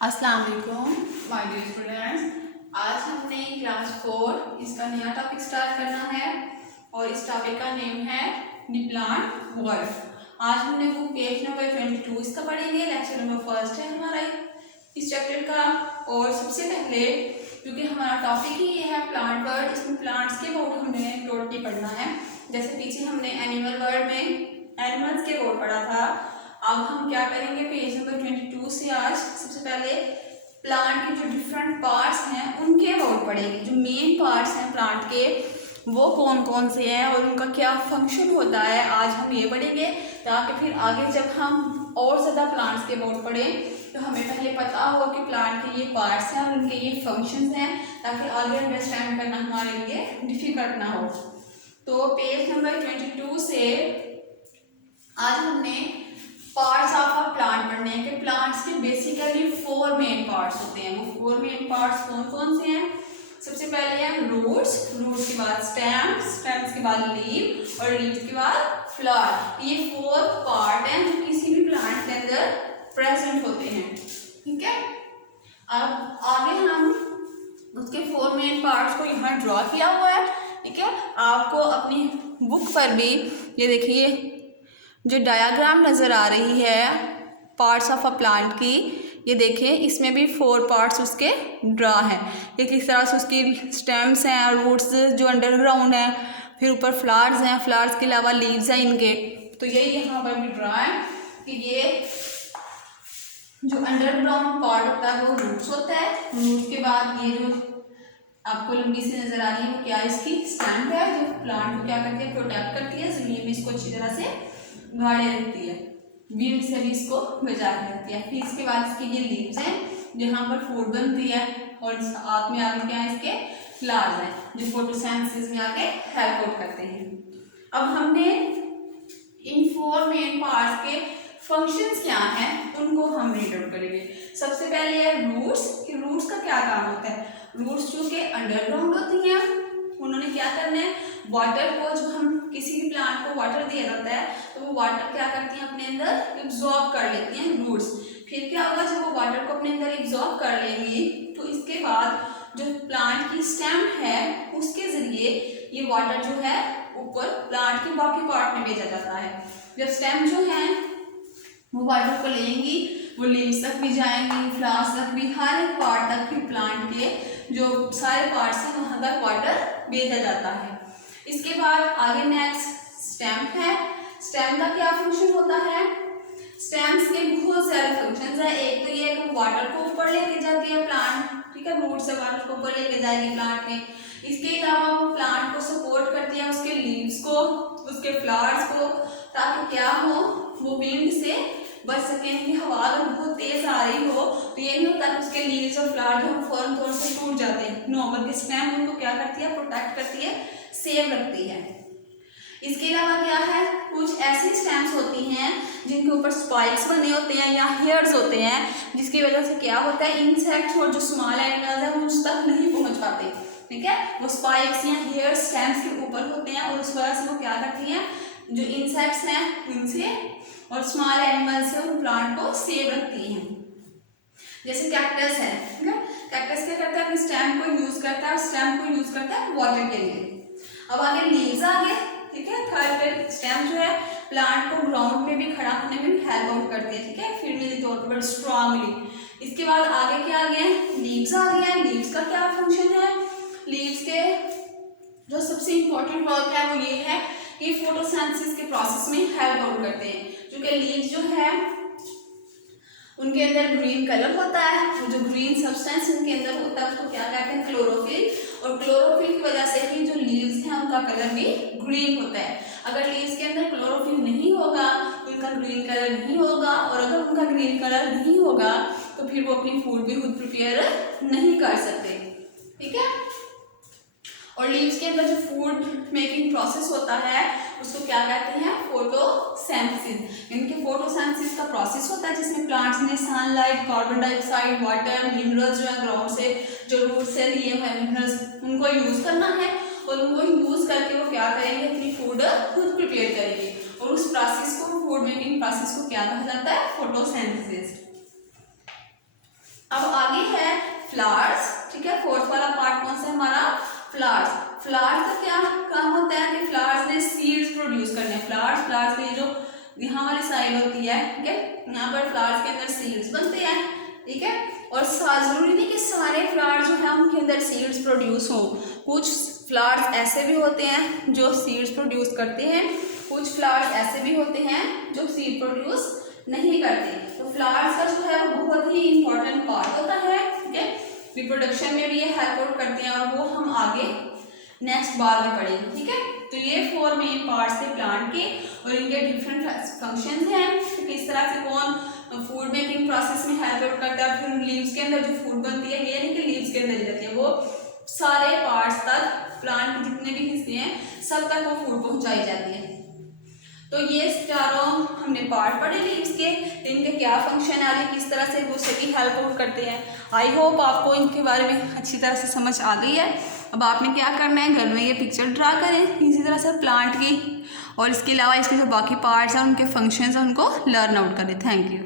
अस्सलाम वालेकुम my dear students. आज हमने क्लास 4 इसका नया टॉपिक स्टार्ट करना है और इस टॉपिक का नेम है द प्लांट वर्ल्ड। आज हमने बुक पेज नंबर 22 इसका पढ़ेंगे। लेक्चर नंबर फर्स्ट है हमारा इस चैप्टर का। और सबसे पहले क्योंकि हमारा टॉपिक ही ये है प्लांट वर्ल्ड, इसमें प्लांट्स के वर्ड हमने टोटली पढ़ना है। जैसे पीछे हमने एनिमल वर्ल्ड में एनिमल्स के वर्ड पढ़ा था, अब हम क्या करेंगे पेज नंबर 22 से आज सबसे पहले प्लांट के जो डिफरेंट पार्ट्स हैं उनके वर्ड पढ़ेंगे। जो मेन पार्ट्स हैं प्लांट के वो कौन कौन से हैं और उनका क्या फंक्शन होता है, आज हम ये पढ़ेंगे ताकि फिर आगे जब हम और ज़्यादा प्लांट्स के वर्ड पढ़ें तो हमें पहले पता हो कि प्लांट के ये पार्ट्स हैं और उनके ये फंक्शंस हैं, ताकि आगे अंडरस्टैंड करना हमारे लिए डिफिकल्ट ना हो। तो पेज नंबर 22 से आज हमने पार्ट्स ऑफ अ प्लांट पढ़ने हैं कि प्लांट्स के बेसिकली 4 मेन पार्ट्स होते हैं। वो 4 मेन पार्ट्स कौन कौन से हैं? सबसे पहले हैं रूट्स, रूट्स के बाद स्टेम्स, स्टेम्स के बाद लीव और लीव्स के बाद फ्लावर। ये 4 पार्ट हैं जो किसी भी प्लांट के अंदर प्रेजेंट होते हैं। ठीक है, अब आगे हम उसके 4 मेन पार्ट्स को यहाँ ड्रॉ किया हुआ है। ठीक है, आपको अपनी बुक पर भी ये देखिए जो डायग्राम नज़र आ रही है पार्ट्स ऑफ अ प्लांट की, ये देखें इसमें भी 4 पार्ट्स उसके ड्रा हैं कि किस तरह से उसकी स्टेम्स हैं, रूट्स जो अंडरग्राउंड हैं, फिर ऊपर फ्लावर्स हैं, फ्लावर्स के अलावा लीव्स हैं इनके। तो यही यहाँ पर भी ड्रा है कि ये जो अंडरग्राउंड पार्ट होता है वो रूट्स होता है। रूट्स के बाद ये जो आपको लंबी सी नज़र आ रही है वो क्या इसकी स्टैंड है जो प्लांट को क्या करती है, प्रोटेक्ट करती है, ज़मीन में इसको अच्छी तरह से गाड़े रखती है, विंड से भी इसको बचा के रखती है। फिर इसके बाद इसके ये लीव्स हैं जहाँ पर फूड बनती है और साथ में आगे क्या है इसके फ्लावर्स हैं जो फोटोसिंथेसिस में आके हेल्प आउट करते हैं। अब हमने इन 4 मेन पार्ट्स के फंक्शंस क्या हैं उनको हम रीड आउट करेंगे। सबसे पहले है रूट्स कि रूट्स का क्या काम होता है। रूट्स जो कि अंडरग्राउंड होती हैं, उन्होंने क्या करना है, वाटर को जब हम किसी भी प्लांट को वाटर दिया जाता है तो वो वाटर क्या करती हैं अपने अंदर एब्जॉर्ब कर लेती हैं रूट्स। फिर क्या होगा, जब वो वाटर को अपने अंदर एब्जॉर्ब कर लेंगी तो इसके बाद जो प्लांट की स्टेम है उसके जरिए ये वाटर जो है ऊपर प्लांट के बाकी पार्ट में भेजा जाता है। जब स्टेम जो है वो वाटर को लेंगी, वो लीव्स तक भी जाएंगी, फ्लावर्स तक भी, हर एक पार्ट तक भी प्लांट के जो सारे पार्ट्स हैं वहाँ तक वाटर भेजा जाता है। इसके बाद आगे नेक्स्ट स्टेम है। स्टेम का क्या फंक्शन होता है? स्टेम्स के बहुत सारे फंक्शंस हैं। एक तो ये कि वाटर को ऊपर लेके जाती है प्लांट, ठीक है, रूट से वाटर को ऊपर लेके जाएगी प्लांट में। इसके अलावा वो प्लांट को सपोर्ट करती है, उसके लीव्स को, उसके फ्लावर्स को, ताकि क्या हो, वो विंड से बच सके। कि हवा अगर बहुत तेज आ रही हो तो ये नहीं होता कि उसके लीव्स और फ्लावर जो फौरन तौर से टूट जाते हैं, नो, बल्कि स्टेम उनको क्या करती है, प्रोटेक्ट करती है, सेव रखती है। इसके अलावा क्या है, कुछ ऐसी स्टेम्स होती हैं जिनके ऊपर स्पाइक्स बने होते हैं या हेयर्स होते हैं, जिसकी वजह से क्या होता है, इंसेक्ट्स और जो स्मॉल एनिमल्स हैं वो उस तक नहीं पहुंच पाते। ठीक है, वो स्पाइक्स या हेयर्स स्टेम्स के ऊपर होते हैं और उस वजह से वो क्या करती हैं, जो इंसेक्ट्स हैं उनसे और स्मॉल एनिमल्स से उन प्लांट को सेव रखती हैं। जैसे कैक्टस है, ठीक है, कैक्टस क्या करता है, अपने स्टेम को यूज करता है और स्टेम को यूज करता है वाटर के लिए। अब आगे लीव्स आ गए, ठीक है, थर्ड पे स्टेम जो है प्लांट को ग्राउंड में भी खड़ा होने में भी हेल्प आउट करती है, ठीक है, फिल्मी तौर पर स्ट्रांगली। इसके बाद आगे क्या आ गया, लीव्स आ गया। लीव्स का क्या फंक्शन है? लीव्स के जो सबसे इंपॉर्टेंट रोल है वो ये है कि फोटोसिंथेसिस के प्रोसेस में हेल्प आउट करते हैं। क्योंकि लीव्स जो है उनके अंदर ग्रीन कलर होता है, वो जो ग्रीन सब्सटेंस उनके अंदर होता है उसको क्या कहते हैं, क्लोरोफिल। और क्लोरोफिल की वजह से ही जो लीव्स हैं उनका कलर भी ग्रीन होता है। अगर लीव्स के अंदर क्लोरोफिल नहीं होगा तो उनका ग्रीन कलर नहीं होगा, और अगर उनका ग्रीन कलर नहीं होगा तो फिर वो अपनी फूड भी खुद प्रिपेयर नहीं कर सकते। ठीक है, और लीव्स के अंदर जो फूड मेकिंग प्रोसेस होता है उसको क्या कहते हैं, फोटोसिंथेसिस। इनके फोटोसिंथेसिस का प्रोसेस होता है जिसमें प्लांट्स ने sunlight, carbon dioxide, water, minerals जो है ग्राउंड से, जो रूट से लिए हुए मिनरल्स, उनको यूज करना है और उनको यूज करके वो क्या करेंगे, अपनी फूड खुद प्रिपेयर करेंगे। और उस प्रोसेस को, फूड मेकिंग प्रोसेस को क्या कहा जाता है, फोटोसिंथेसिस। फ्लावर्स, ठीक है। फोर्थ वाला पार्ट कौन सा है हमारा, फ्लावर्स। फ्लावर्स का क्या काम होता है कि फ्लावर्स ने सीड्स प्रोड्यूस करने हैं। फ्लावर्स के जो यहाँ वाली साइड होती है, ठीक है, यहाँ पर फ्लावर्स के अंदर सीड्स बनते हैं, ठीक है। और जरूरी नहीं कि सारे फ्लावर्स जो है उनके अंदर सीड्स प्रोड्यूस हो। कुछ फ्लावर्स ऐसे भी होते हैं जो सीड्स प्रोड्यूस करते हैं, कुछ फ्लावर्स ऐसे भी होते हैं जो सीड प्रोड्यूस नहीं करते। तो फ्लावर्स का जो है वो बहुत ही इंपॉर्टेंट पार्ट होता है, ठीक है। रिप्रोडक्शन में भी ये हेल्प आउट करते हैं और वो हम आगे नेक्स्ट बार में पढ़ेंगे, ठीक है। तो ये 4 मेन पार्ट्स थे प्लांट के और इनके डिफरेंट फंक्शंस हैं। तो किस तरह से कौन फूड मेकिंग प्रोसेस में हेल्प आउट करता है। फिर लीव्स के अंदर जो फूड बनती है, ये नहीं कि लीव्स के अंदर ही रहती है, वो सारे पार्ट्स तक, प्लांट के जितने भी हिस्से हैं सब तक वो फूड पहुंचाई जाती है। तो ये चारों हमने पार्ट पढ़े लीव्स के, इनके क्या फंक्शन है, किस तरह से दूसरे की हेल्प आउट करते हैं। आई होप आपको इनके बारे में अच्छी तरह से समझ आ गई है। अब आपने क्या करना है, घर में ये पिक्चर ड्रा करें इसी तरह से प्लांट की, और इसके अलावा इसके जो बाकी पार्ट्स हैं उनके फंक्शंस हैं उनको लर्न आउट करें। Thank you.